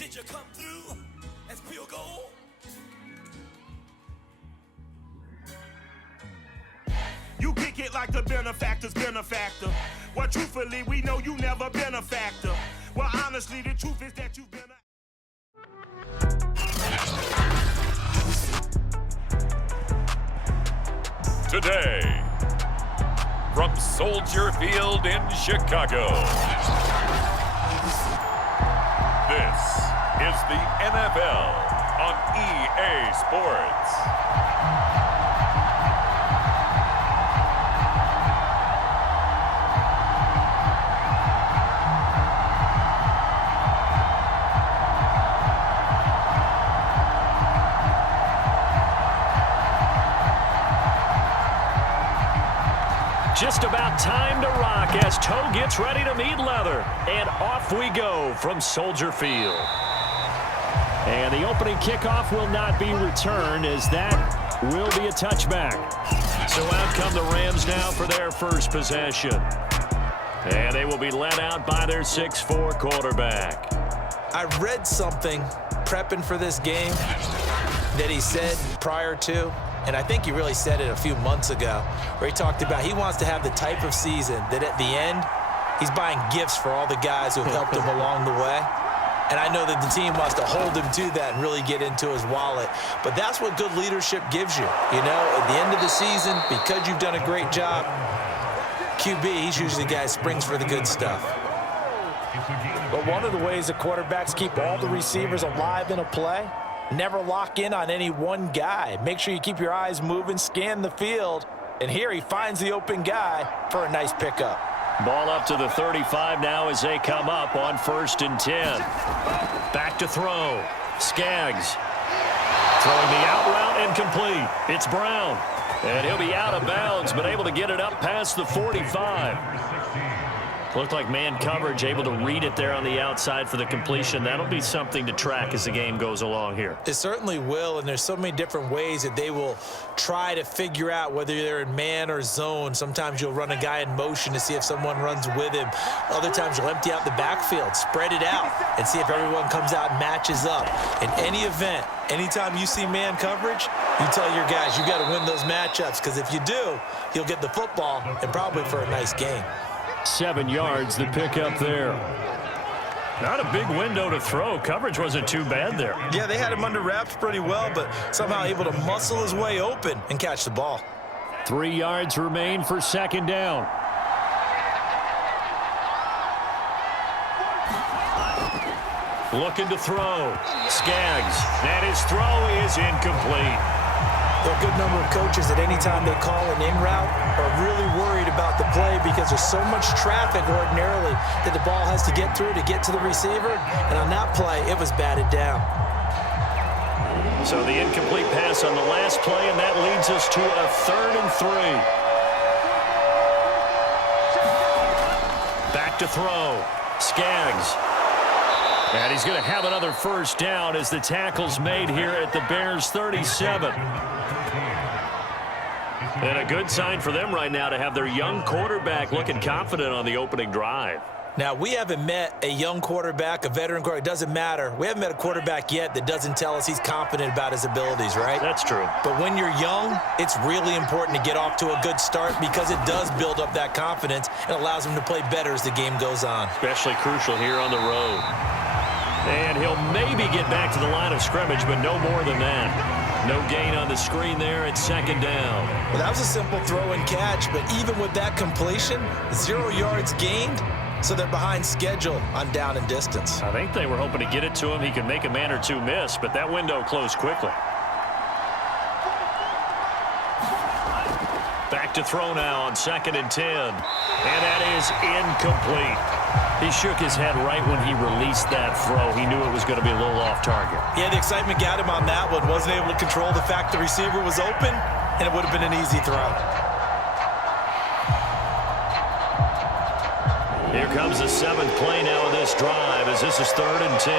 Did you come through as pure gold? You kick it like the benefactor's benefactor. Well, truthfully, we know you never been a factor. Well, honestly, the truth is that you've been a... Today, from Soldier Field in Chicago, this is the NFL on EA Sports. Just about time to rock as toe gets ready to meet leather. And off we go from Soldier Field. And the opening kickoff will not be returned as that will be a touchback. So out come the Rams now for their first possession. And they will be led out by their 6'4" quarterback. I read something prepping for this game that he said prior to, and I think he really said it a few months ago, where he talked about he wants to have the type of season that at the end, he's buying gifts for all the guys who have helped him along the way. And I know that the team wants to hold him to that and really get into his wallet. But that's what good leadership gives you. You know, at the end of the season, because you've done a great job, QB, he's usually the guy that springs for the good stuff. But one of the ways that quarterbacks keep all the receivers alive in a play, never lock in on any one guy. Make sure you keep your eyes moving, scan the field. And here he finds the open guy for a nice pickup. Ball up to the 35 now as they come up on 1st and 10. Back to throw. Skaggs throwing the out route incomplete. It's Brown. And he'll be out of bounds, but able to get it up past the 45. Looked like man coverage, able to read it there on the outside for the completion. That'll be something to track as the game goes along here. It certainly will, and there's so many different ways that they will try to figure out whether they're in man or zone. Sometimes you'll run a guy in motion to see if someone runs with him. Other times you'll empty out the backfield, spread it out, and see if everyone comes out and matches up. In any event, anytime you see man coverage, you tell your guys you got to win those matchups, because if you do, you'll get the football and probably for a nice game. 7 yards, the pickup there. Not a big window to throw. Coverage wasn't too bad there. Yeah, they had him under wraps pretty well, but somehow able to muscle his way open and catch the ball. 3 yards remain for 2nd down. Looking to throw. Skaggs. And his throw is incomplete. There are a good number of coaches that any time they call an in route are really worried about the play because there's so much traffic ordinarily that the ball has to get through to get to the receiver. And on that play, it was batted down. So the incomplete pass on the last play, and that leads us to a 3rd and 3. Back to throw. Skaggs. And he's going to have another first down as the tackle's made here at the Bears' 37. And a good sign for them right now to have their young quarterback looking confident on the opening drive. Now, we haven't met a young quarterback, a veteran quarterback. It doesn't matter. We haven't met a quarterback yet that doesn't tell us he's confident about his abilities, right? That's true. But when you're young, it's really important to get off to a good start because it does build up that confidence and allows him to play better as the game goes on. Especially crucial here on the road. And he'll maybe get back to the line of scrimmage, but no more than that. No gain on the screen there at 2nd down. Well, that was a simple throw and catch, but even with that completion, 0 yards gained, so they're behind schedule on down and distance. I think they were hoping to get it to him. He could make a man or two miss, but that window closed quickly. Back to throw now on 2nd and 10. And that is incomplete. He shook his head right when he released that throw. He knew it was going to be a little off target. Yeah, the excitement got him on that one. Wasn't able to control the fact the receiver was open, and it would have been an easy throw. Here comes the 7th play now of this drive as this is 3rd and 10.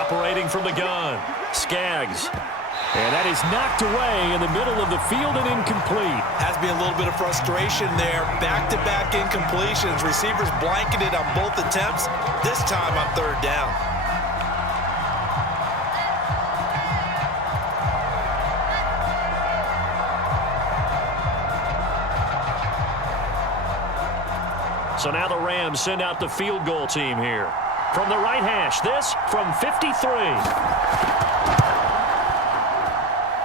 Operating from the gun. Skaggs. And that is knocked away in the middle of the field and incomplete. Has to be a little bit of frustration there. Back-to-back incompletions. Receivers blanketed on both attempts, this time on third down. So now the Rams send out the field goal team here. From the right hash, this from 53.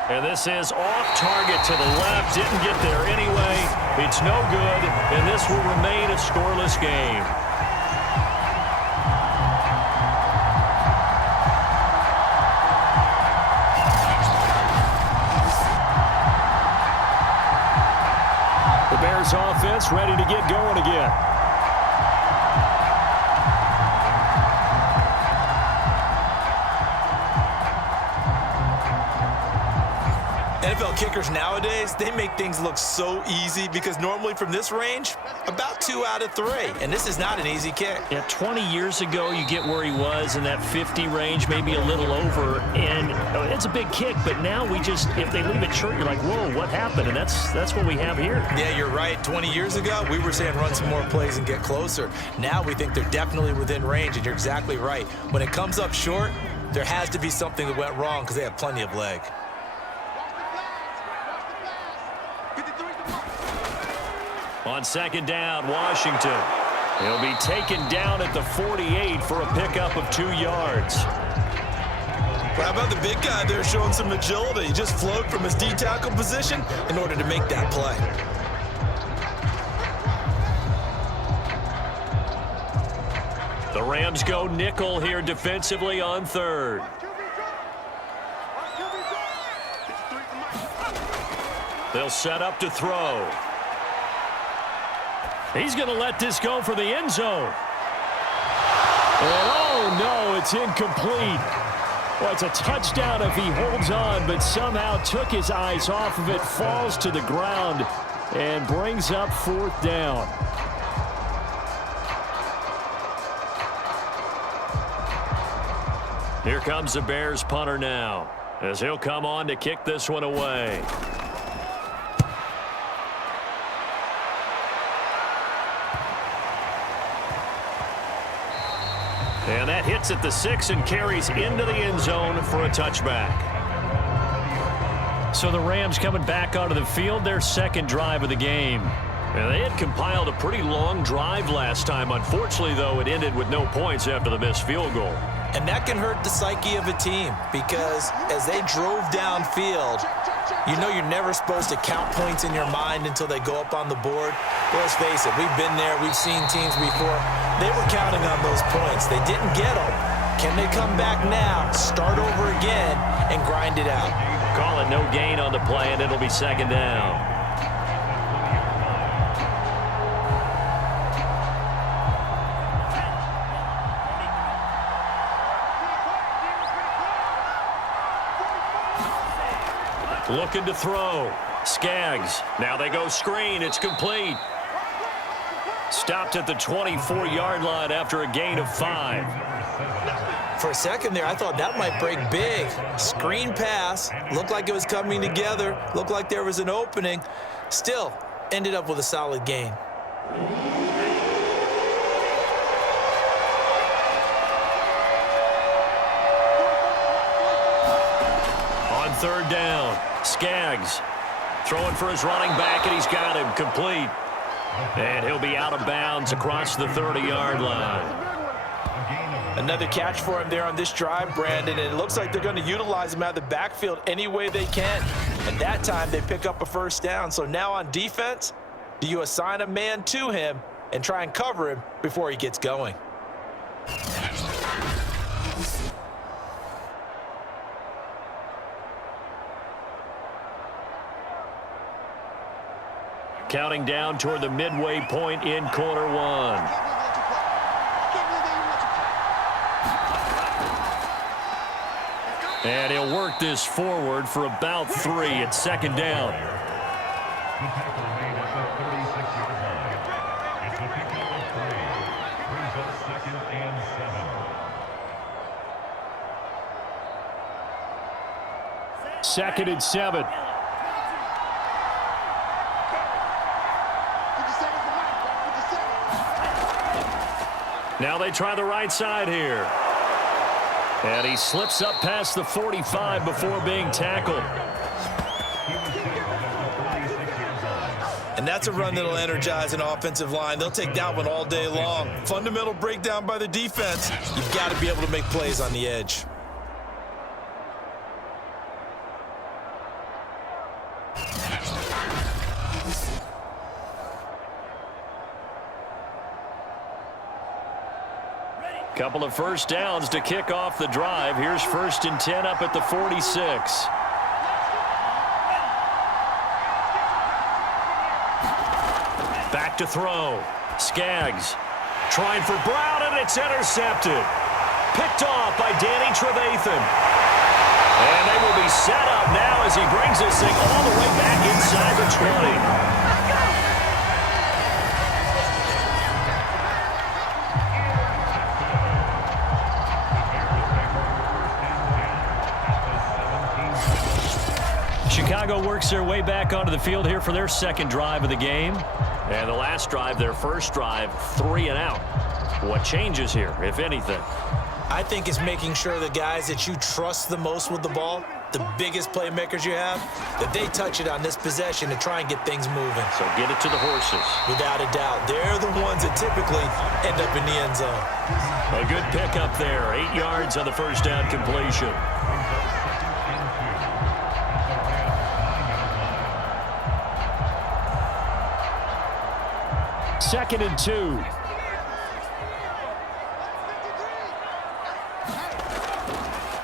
And this is off target to the left. Didn't get there anyway. It's no good, and this will remain a scoreless game. The Bears offense ready to get going again. NFL kickers nowadays, they make things look so easy because normally from this range, about 2 out of 3. And this is not an easy kick. Yeah, 20 years ago, you get where he was in that 50 range, maybe a little over. And it's a big kick, but now we just, if they leave it short, you're like, whoa, what happened? And that's what we have here. Yeah, you're right. 20 years ago, we were saying run some more plays and get closer. Now we think they're definitely within range, and you're exactly right. When it comes up short, there has to be something that went wrong because they have plenty of leg. On second down, Washington. He'll be taken down at the 48 for a pickup of 2 yards. Well, how about the big guy there showing some agility? He just flowed from his D-tackle position in order to make that play. The Rams go nickel here defensively on third. They'll set up to throw. He's going to let this go for the end zone. And oh, no, it's incomplete. Well, it's a touchdown if he holds on, but somehow took his eyes off of it, falls to the ground, and brings up 4th down. Here comes the Bears punter now, as he'll come on to kick this one away. And that hits at the 6 and carries into the end zone for a touchback. So the Rams coming back onto the field, their second drive of the game. And they had compiled a pretty long drive last time. Unfortunately, though, it ended with no points after the missed field goal. And that can hurt the psyche of a team because as they drove downfield, you know you're never supposed to count points in your mind until they go up on the board. But let's face it, we've been there, we've seen teams before. They were counting on those points. They didn't get them. Can they come back now, start over again, and grind it out? Call it no gain on the play, and it'll be second down. Looking to throw. Skaggs. Now they go screen. It's complete. Stopped at the 24-yard line after a gain of 5. For a second there, I thought that might break big. Screen pass. Looked like it was coming together. Looked like there was an opening. Still, ended up with a solid gain. On third down, Skaggs throwing for his running back, and he's got him complete. And he'll be out of bounds across the 30-yard line. Another catch for him there on this drive, Brandon, and it looks like they're going to utilize him out of the backfield any way they can. And that time they pick up a first down. So now on defense, do you assign a man to him and try and cover him before he gets going? Counting down toward the midway point in quarter one. And he'll work this forward for about 3 at second down. 2nd and 7. Now they try the right side here. And he slips up past the 45 before being tackled. And that's a run that'll energize an offensive line. They'll take that one all day long. Fundamental breakdown by the defense. You've got to be able to make plays on the edge. Couple of first downs to kick off the drive. Here's 1st and 10 up at the 46. Back to throw. Skaggs trying for Brown, and it's intercepted. Picked off by Danny Trevathan. And they will be set up now as he brings this thing all the way back inside the 20. Chicago works their way back onto the field here for their 2nd drive of the game. And the last drive, their 1st drive, 3 and out. What changes here, if anything? I think it's making sure the guys that you trust the most with the ball, the biggest playmakers you have, that they touch it on this possession to try and get things moving. So get it to the horses. Without a doubt. They're the ones that typically end up in the end zone. A good pickup there. 8 yards on the 1st down completion. Second and 2.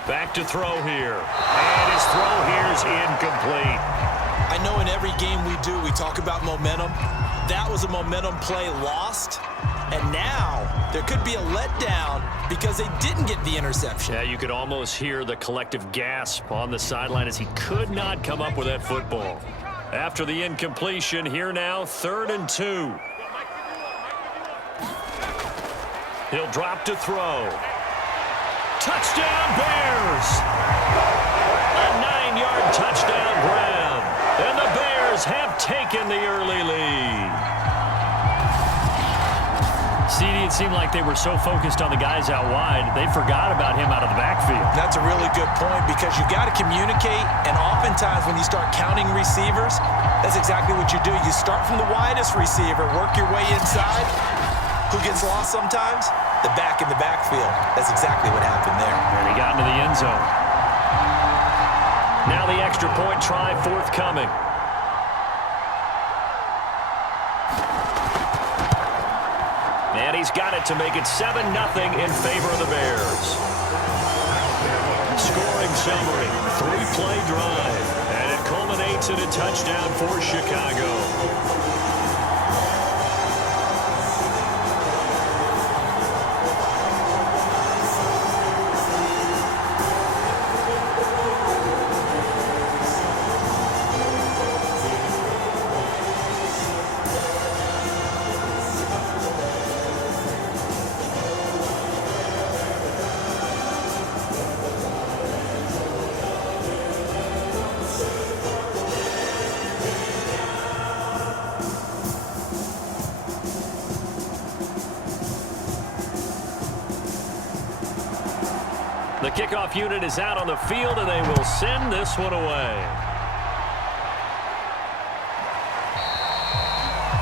Back to throw here. And his throw here is incomplete. I know in every game we do, we talk about momentum. That was a momentum play lost. And now there could be a letdown because they didn't get the interception. Yeah, you could almost hear the collective gasp on the sideline as he could not come up with that football. After the incompletion, here now, 3rd and 2. He'll drop to throw. Touchdown, Bears! A 9-yard touchdown grab. And the Bears have taken the early lead. CD, it seemed like they were so focused on the guys out wide, they forgot about him out of the backfield. That's a really good point because you got to communicate, and oftentimes when you start counting receivers, that's exactly what you do. You start from the widest receiver, work your way inside. Who gets lost sometimes? The back in the backfield. That's exactly what happened there. And he got into the end zone. Now the extra point try forthcoming. And he's got it to make it 7-0 in favor of the Bears. Scoring summary, 3-play drive. And it culminates in a touchdown for Chicago. The kickoff unit is out on the field, and they will send this one away.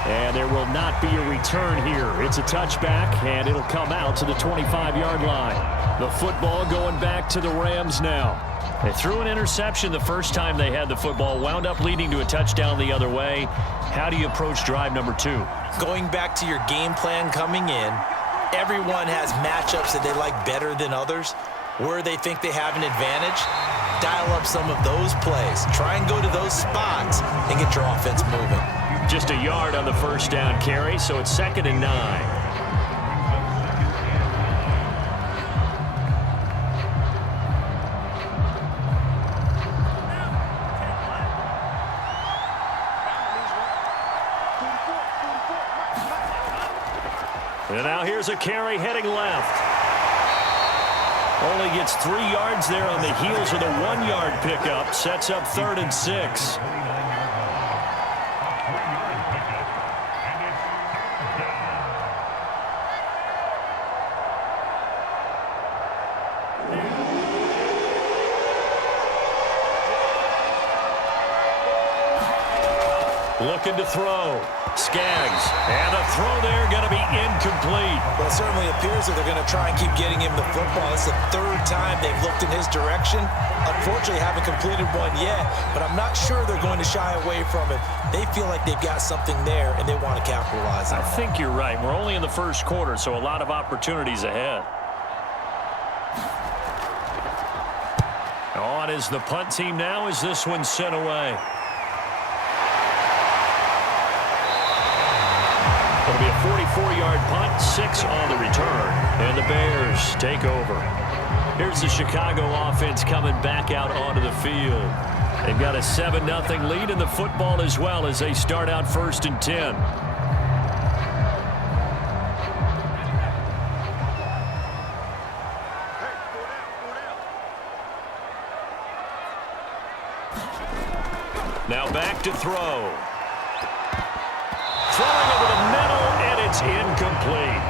And there will not be a return here. It's a touchback, and it'll come out to the 25-yard line. The football going back to the Rams now. They threw an interception the first time they had the football, wound up leading to a touchdown the other way. How do you approach drive number 2? Going back to your game plan coming in, everyone has matchups that they like better than others. Where they think they have an advantage, dial up some of those plays. Try and go to those spots and get your offense moving. Just a yard on the first down carry, so it's 2nd and 9. And now here's a carry heading left. Only gets 3 yards there on the heels of the 1-yard pickup. Sets up 3rd and 6. Looking to throw. Skaggs. And a throw there going to be incomplete. Well, it certainly appears that they're going to try and keep getting him the football. It's the 3rd time they've looked in his direction. Unfortunately, haven't completed one yet, but I'm not sure they're going to shy away from him. They feel like they've got something there, and they want to capitalize on it. I think you're right. We're only in the first quarter, so a lot of opportunities ahead. On is the punt team now as this one's sent away. It'll be a 44-yard punt, 6 on the return, and the Bears take over. Here's the Chicago offense coming back out onto the field. They've got a 7-0 lead in the football as well as they start out 1st and 10. Now back to throw. Throwing over the middle, and it's incomplete.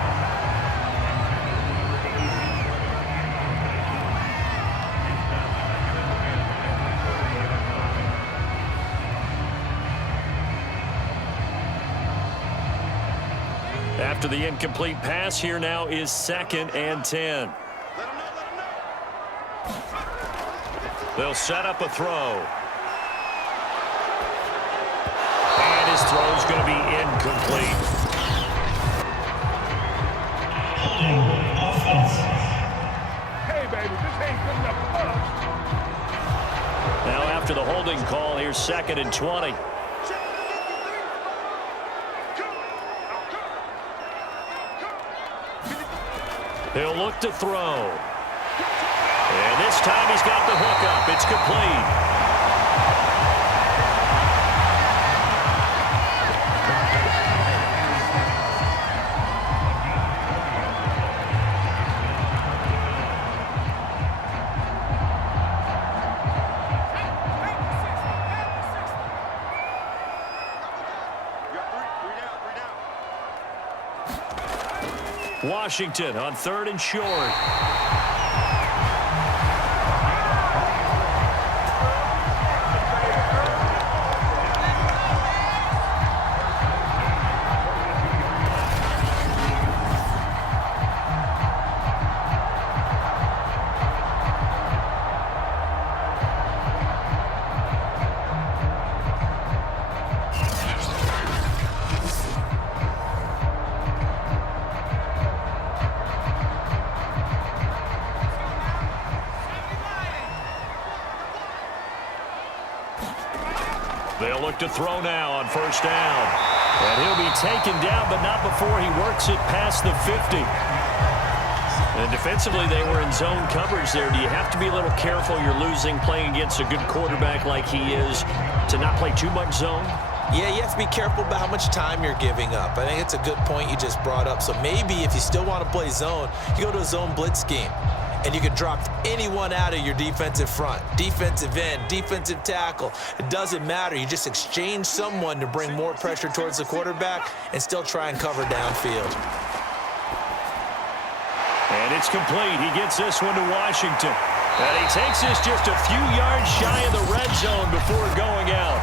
After the incomplete pass, here now is 2nd and 10. They'll set up a throw. And his throw's going to be incomplete. Hey, baby, this ain't good enough for us. Now after the holding call, here's 2nd and 20. He'll look to throw. And this time he's got the hook up. It's complete. Washington on 3rd and short. They'll look to throw now on 1st down. And he'll be taken down, but not before he works it past the 50. And defensively, they were in zone coverage there. Do you have to be a little careful? You're losing playing against a good quarterback like he is to not play too much zone? Yeah, you have to be careful about how much time you're giving up. I think it's a good point you just brought up. So maybe if you still want to play zone, you go to a zone blitz scheme. And you can drop anyone out of your defensive front. Defensive end, defensive tackle. It doesn't matter. You just exchange someone to bring more pressure towards the quarterback and still try and cover downfield. And it's complete. He gets this one to Washington. And he takes this just a few yards shy of the red zone before going out.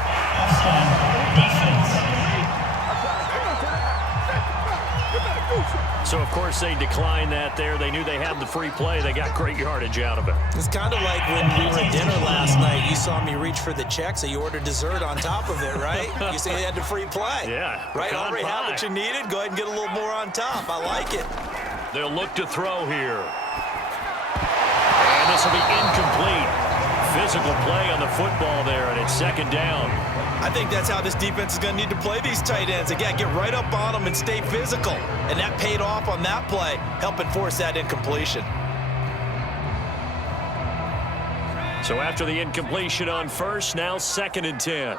So, of course, they declined that there. They knew they had the free play. They got great yardage out of it. It's kind of like when we were at dinner last night. You saw me reach for the check, so you ordered dessert on top of it, right? You said you had the free play. Yeah. Right? Already had what you needed. Go ahead and get a little more on top. I like it. They'll look to throw here. And this will be incomplete. Physical play on the football there, and it's 2nd down. I think that's how this defense is going to need to play these tight ends. Again, get right up on them and stay physical. And that paid off on that play, helping force that incompletion. So after the incompletion on 1st, now 2nd and 10.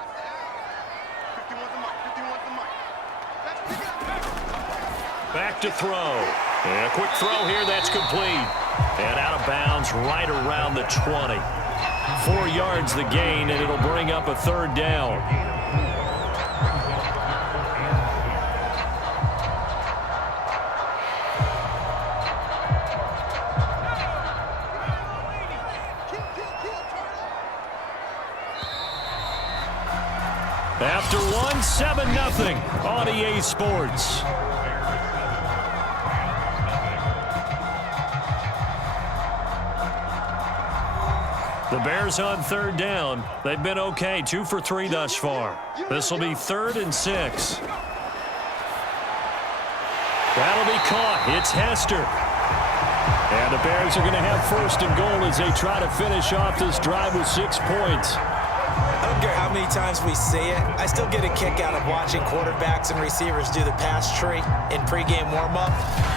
Back to throw. And a quick throw here, that's complete. And out of bounds right around the 20. 4 yards the gain, and it'll bring up a third down. After one, 7-0 on EA Sports. The Bears on third down. They've been okay, 2 for 3 thus far. This will be 3rd and 6. That'll be caught. It's Hester. And the Bears are going to have 1st and goal as they try to finish off this drive with 6 points. I don't care how many times we say it, I still get a kick out of watching quarterbacks and receivers do the pass tree in pregame warm-up.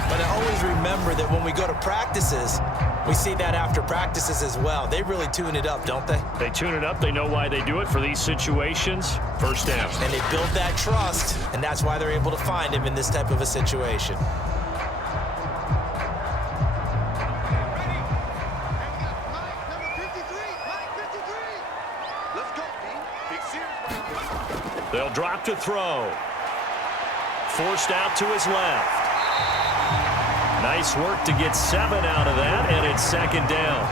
But I always remember that when we go to practices, we see that after practices as well. They really tune it up, don't they? They tune it up. They know why they do it for these situations. 1st down. And they build that trust, and that's why they're able to find him in this type of a situation. They'll drop to throw. Forced out to his left. Nice work to get 7 out of that, and it's 2nd down.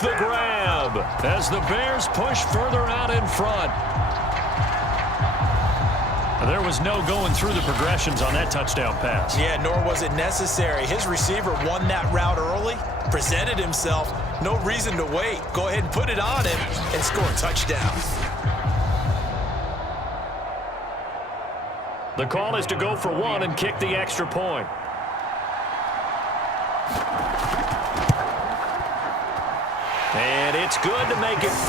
The grab as the Bears push further out in front. There was no going through the progressions on that touchdown pass. Yeah, nor was it necessary. His receiver won that route early, presented himself. No reason to wait. Go ahead and put it on him and score a touchdown. The call is to go for 1 and kick the extra point. And it's good to make it 14-0.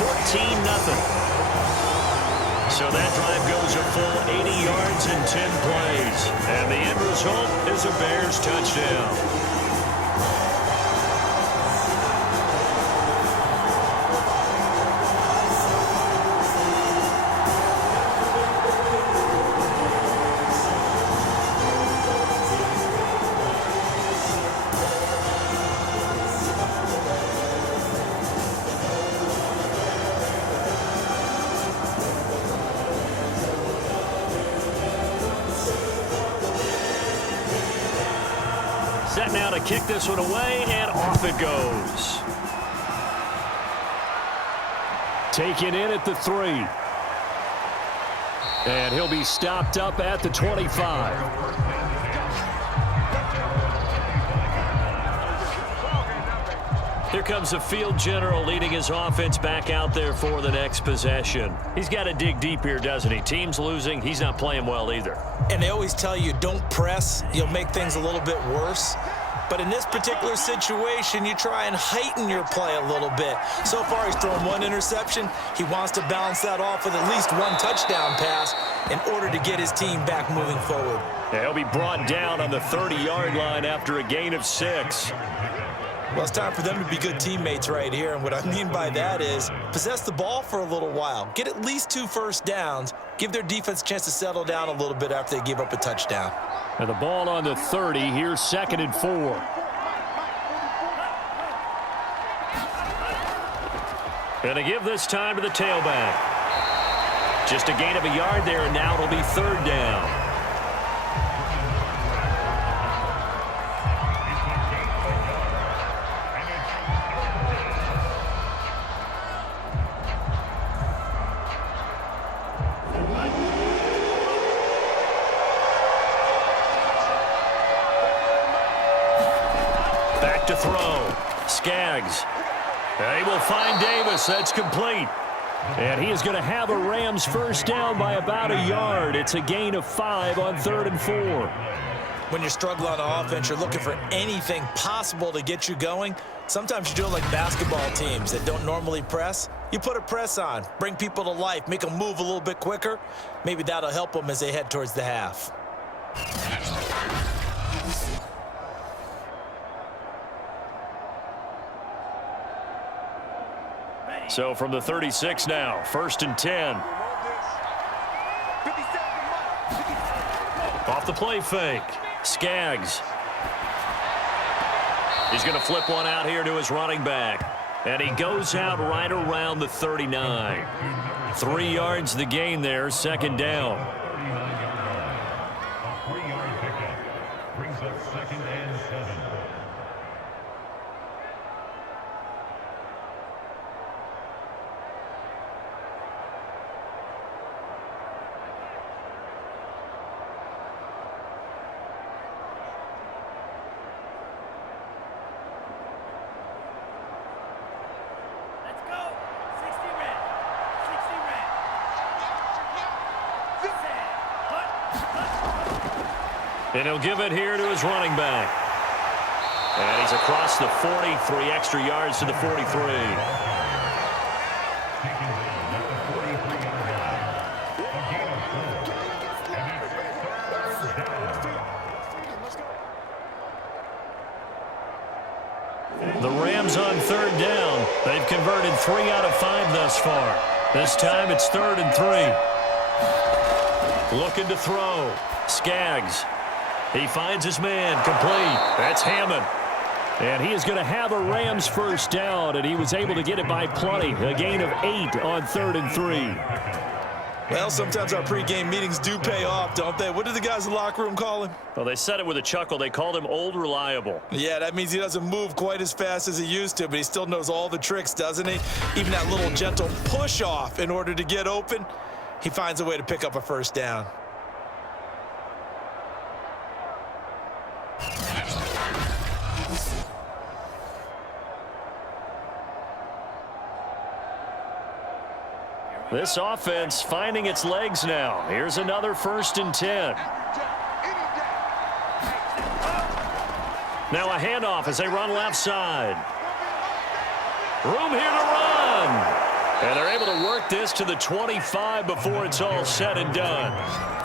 So that drive goes a full 80 yards in 10 plays. And the end result is a Bears touchdown. Set now to kick this one away, and off it goes. Taken in at the 3. And he'll be stopped up at the 25. Here comes the field general leading his offense back out there for the next possession. He's got to dig deep here, doesn't he? Team's losing. He's not playing well either. And they always tell you, don't press. You'll make things a little bit worse. But in this particular situation, you try and heighten your play a little bit. So far, he's thrown 1 interception. He wants to balance that off with at least 1 touchdown pass in order to get his team back moving forward. Yeah, he'll be brought down on the 30-yard line after a gain of 6. Well, it's time for them to be good teammates right here. And what I mean by that is possess the ball for a little while. Get at least 2 first downs. Give their defense a chance to settle down a little bit after they give up a touchdown. And the ball on the 30. Here's 2nd and 4. And to give this time to the tailback. Just a gain of a yard there, and now it'll be 3rd down. To throw. Skaggs. They will find Davis. That's complete. And he is going to have a Rams first down by about a yard. It's a gain of 5 on 3rd and 4. When you're struggling on offense, you're looking for anything possible to get you going. Sometimes you do it like basketball teams that don't normally press. You put a press on, bring people to life, make them move a little bit quicker. Maybe that'll help them as they head towards the half. So from the 36 now, 1st and 10. Off the play fake. Skaggs. He's going to flip one out here to his running back. And he goes out right around the 39. 3 yards the gain there, 2nd down. A 3-yard pickup brings up 2nd and 7. And he'll give it here to his running back. And he's across the 40, 3 extra yards to the 43. The Rams on 3rd down. They've converted 3 out of 5 thus far. This time it's 3rd and 3. Looking to throw. Skaggs. He finds his man, complete. That's Hammond. And he is going to have a Rams first down, and he was able to get it by plenty. A gain of 8 on 3rd and 3. Well, sometimes our pregame meetings do pay off, don't they? What did the guys in the locker room call him? Well, they said it with a chuckle. They called him Old Reliable. Yeah, that means he doesn't move quite as fast as he used to, but he still knows all the tricks, doesn't he? Even that little gentle push-off in order to get open, he finds a way to pick up a first down. This offense finding its legs now. Here's another 1st and 10. Now a handoff as they run left side. Room here to run. And they're able to work this to the 25 before it's all said and done.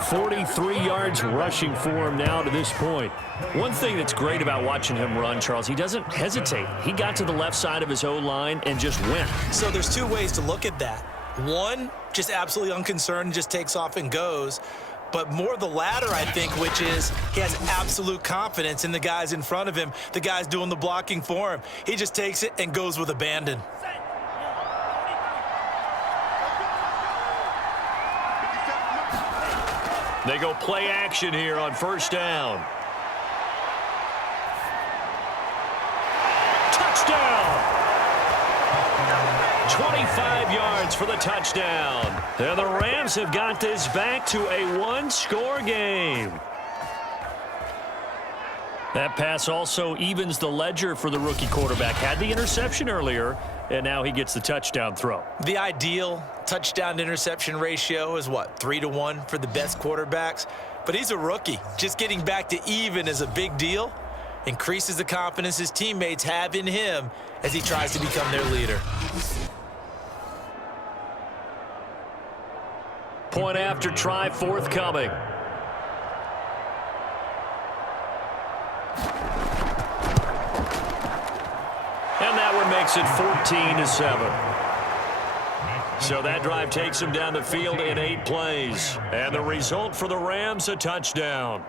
43 yards rushing for him now to this point. One thing that's great about watching him run, Charles, he doesn't hesitate. He got to the left side of his O-line and just went. So there's 2 ways to look at that. One, just absolutely unconcerned, just takes off and goes. But more the latter, I think, which is he has absolute confidence in the guys in front of him, the guys doing the blocking for him. He just takes it and goes with abandon. They go play action here on 1st down. Touchdown! 25 yards for the touchdown. And the Rams have got this back to a 1-score game. That pass also evens the ledger for the rookie quarterback. Had the interception earlier, and now he gets the touchdown throw. The ideal touchdown-interception ratio is, what, 3-to-1 for the best quarterbacks? But he's a rookie. Just getting back to even is a big deal. Increases the confidence his teammates have in him as he tries to become their leader. Point after try forthcoming. And that one makes it 14-7. So that drive takes him down the field in 8 plays. And the result for the Rams, a touchdown.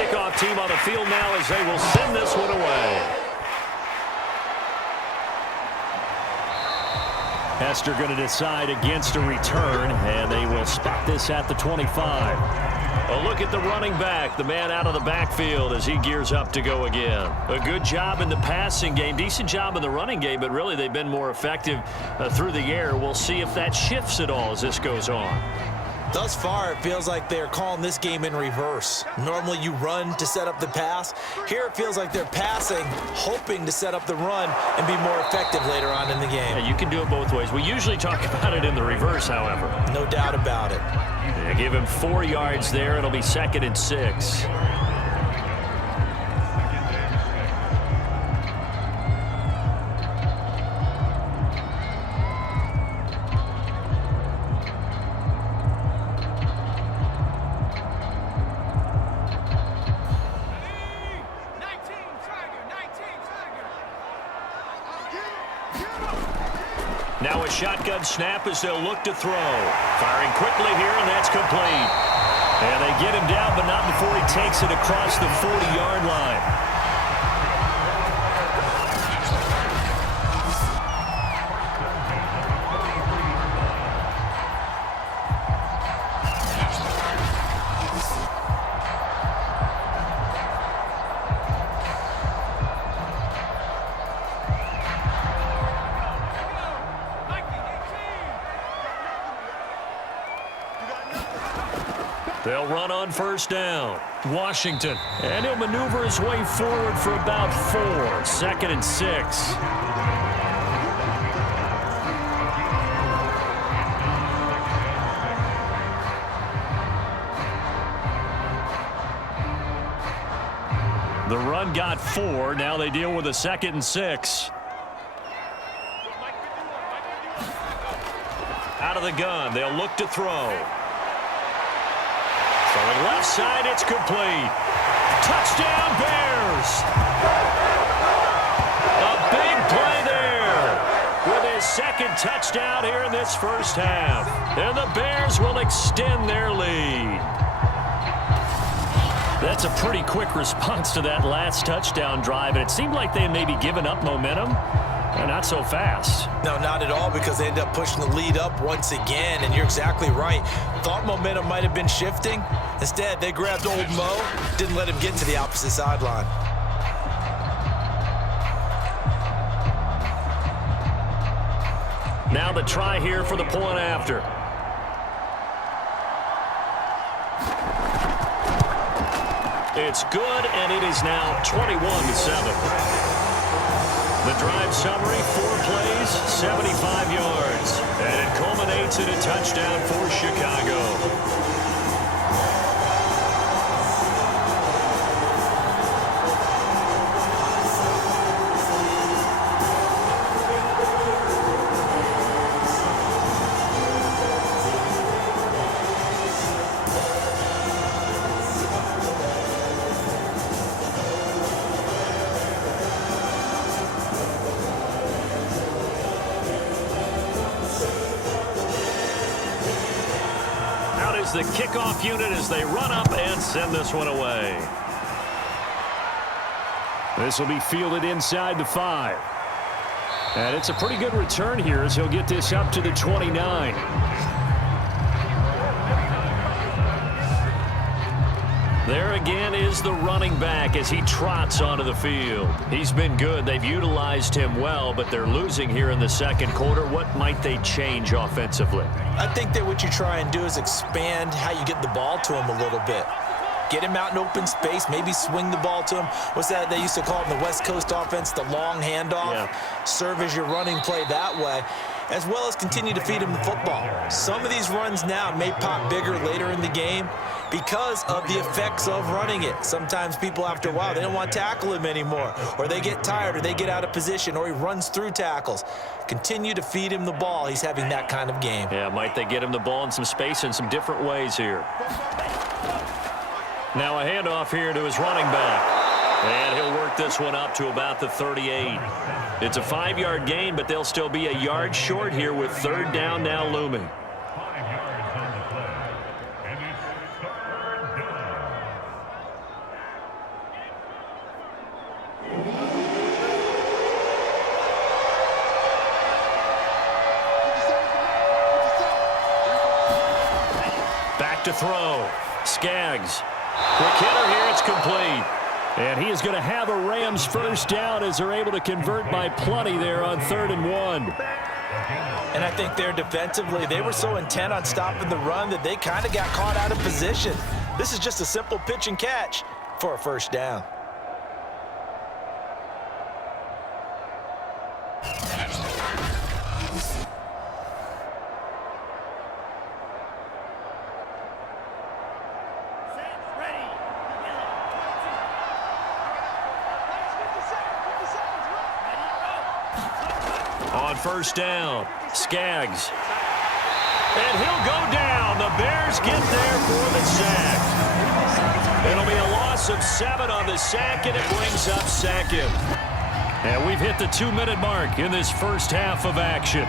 kickoff team on the field now as they will send this one away. Hester going to decide against a return, and they will spot this at the 25. A look at the running back, the man out of the backfield as he gears up to go again. A good job in the passing game, decent job in the running game, but really they've been more effective through the air. We'll see if that shifts at all as this goes on. Thus far, it feels like they're calling this game in reverse. Normally you run to set up the pass. Here it feels like they're passing, hoping to set up the run and be more effective later on in the game. Yeah, you can do it both ways. We usually talk about it in the reverse, however. No doubt about it. They give him 4 yards there. It'll be 2nd and 6. Now a shotgun snap as they'll look to throw. Firing quickly here, and that's complete. And they get him down, but not before he takes it across the 40-yard line. They'll run on 1st down. Washington. And he'll maneuver his way forward for about 4. 2nd and 6. The run got 4. Now they deal with a 2nd and 6. Out of the gun. They'll look to throw. Throwing left side, it's complete. Touchdown, Bears! A big play there with his 2nd touchdown here in this 1st half. And the Bears will extend their lead. That's a pretty quick response to that last touchdown drive, and it seemed like they had maybe given up momentum. Not so fast. No, not at all, because they ended up pushing the lead up once again, and you're exactly right. Thought momentum might have been shifting. Instead, they grabbed old Mo, didn't let him get to the opposite sideline. Now the try here for the point after. It's good, and it is now 21-7. The drive summary, 4 plays, 75 yards. And it culminates in a touchdown for Chicago. The kickoff unit as they run up and send this one away. This will be fielded inside the 5. And it's a pretty good return here as he'll get this up to the 29. There again is the running back as he trots onto the field. He's been good. They've utilized him well, but they're losing here in the 2nd quarter. What might they change offensively? I think that what you try and do is expand how you get the ball to him a little bit. Get him out in open space, maybe swing the ball to him. What's that they used to call it in the West Coast offense, the long handoff? Yeah. Serve as your running play that way, as well as continue to feed him the football. Some of these runs now may pop bigger later in the game because of the effects of running it. Sometimes people, after a while, they don't want to tackle him anymore, or they get tired, or they get out of position, or he runs through tackles. Continue to feed him the ball. He's having that kind of game. Yeah, might they get him the ball in some space in some different ways here. Now a handoff here to his running back. And he'll work this one up to about the 38. It's a 5-yard gain, but they'll still be a yard short here with 3rd down now looming. 5 yards on the play. And it's 3rd down. Back to throw. Skaggs. Quick hitter here. It's complete. And he is going to have a Rams first down as they're able to convert by plenty there on 3rd and 1. And I think there defensively, they were so intent on stopping the run that they kind of got caught out of position. This is just a simple pitch and catch for a first down. On first down, Skaggs. And he'll go down. The Bears get there for the sack. It'll be a loss of 7 on the sack, and it brings up 2nd. And we've hit the 2-minute mark in this first half of action.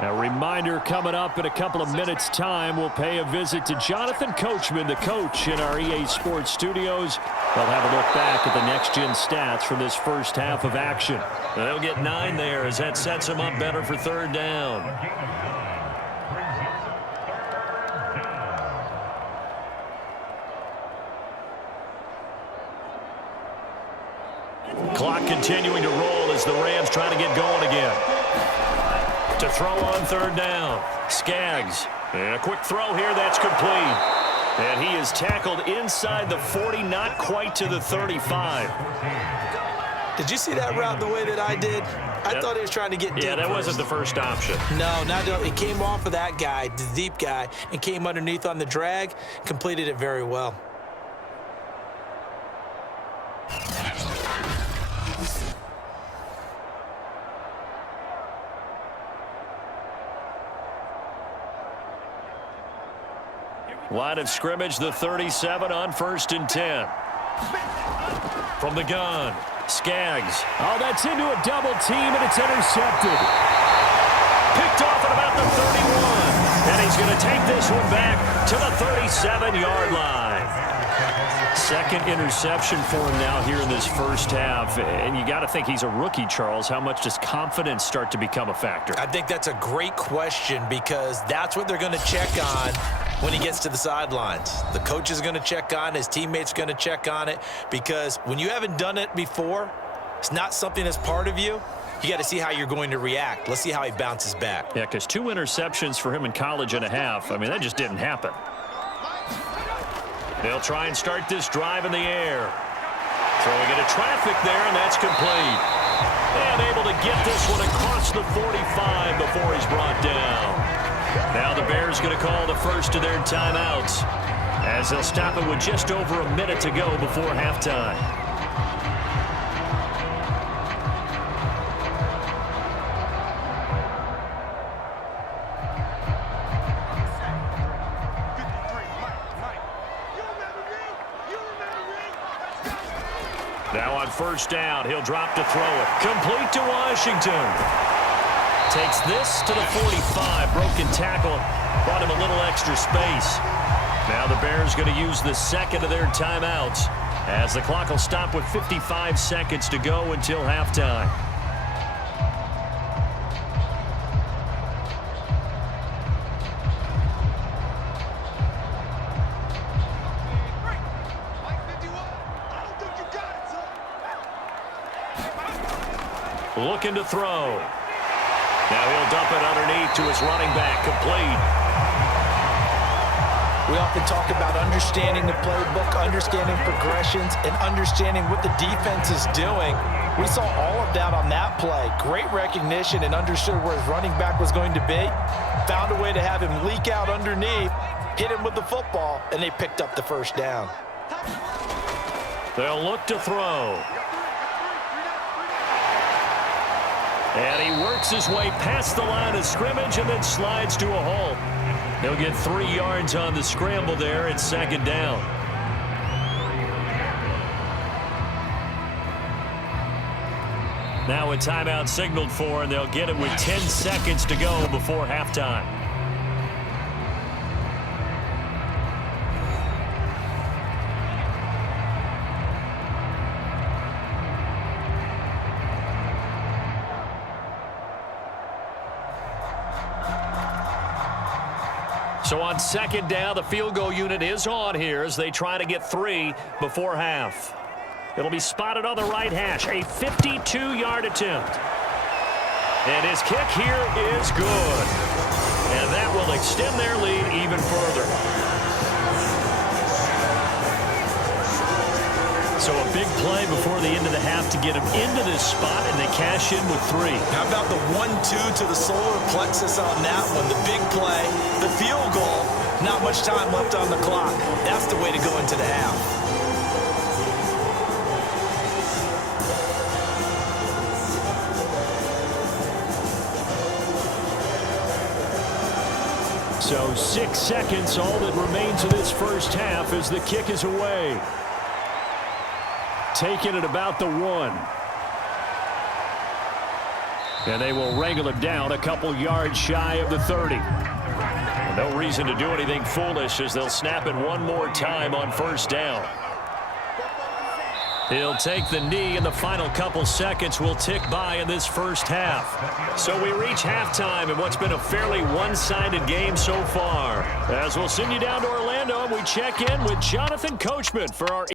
A reminder coming up in a couple of minutes' time. We'll pay a visit to Jonathan Coachman, the coach in our EA Sports studios. They'll have a look back at the next-gen stats from this first half of action. They'll get 9 there as that sets them up better for 3rd down. Clock continuing to roll as the Rams try to get going again. To throw on 3rd down. Skaggs. And a quick throw here. That's complete. And he is tackled inside the 40, not quite to the 35. Did you see that route the way that I did? I thought he was trying to get deep. Yeah, that first. wasn't the first option. No, it came off of that guy, the deep guy, and came underneath on the drag, completed it very well. Line of scrimmage, the 37 on 1st and 10. From the gun, Skaggs. Oh, that's into a double team, and it's intercepted. Picked off at about the 31. And he's going to take this one back to the 37-yard line. 2nd interception for him now here in this first half. And you got to think he's a rookie, Charles. How much does confidence start to become a factor? I think that's a great question because that's what they're going to check on when he gets to the sidelines. The coach is going to check on, his teammates going to check on it, because when you haven't done it before, it's not something that's part of you. You got to see how you're going to react. Let's see how he bounces back. Yeah, because 2 interceptions for him in college and a half. I mean, that just didn't happen. They'll try and start this drive in the air. Throwing into traffic there, and that's complete. And able to get this one across the 45 before he's brought down. Now the Bears going to call the first of their timeouts as they'll stop it with just over a minute to go before halftime. Now on first down, he'll drop to throw it. Complete to Washington. Takes this to the 45. Broken tackle. Brought him a little extra space. Now the Bears going to use the 2nd of their timeouts as the clock will stop with 55 seconds to go until halftime. Looking to throw. Now he'll dump it underneath to his running back, complete. We often talk about understanding the playbook, understanding progressions, and understanding what the defense is doing. We saw all of that on that play. Great recognition and understood where his running back was going to be. Found a way to have him leak out underneath, hit him with the football, and they picked up the first down. They'll look to throw. And he works his way past the line of scrimmage and then slides to a halt. He'll get 3 yards on the scramble there. It's 2nd down. Now a timeout signaled for, and they'll get it with 10 seconds to go before halftime. So on second down, the field goal unit is on here as they try to get 3 before half. It'll be spotted on the right hash. A 52-yard attempt. And his kick here is good. And that will extend their lead even further. So a big play before the end of the half to get him into this spot, and they cash in with 3. How about the 1-2 to the solar plexus on that one? The big play, the field goal, not much time left on the clock. That's the way to go into the half. So 6 seconds, all that remains of this first half as the kick is away. Taken at about the 1. And they will wrangle it down a couple yards shy of the 30. No reason to do anything foolish as they'll snap it one more time on first down. He'll take the knee, and the final couple seconds will tick by in this first half. So we reach halftime in what's been a fairly one-sided game so far. As we'll send you down to Orlando, and we check in with Jonathan Coachman for our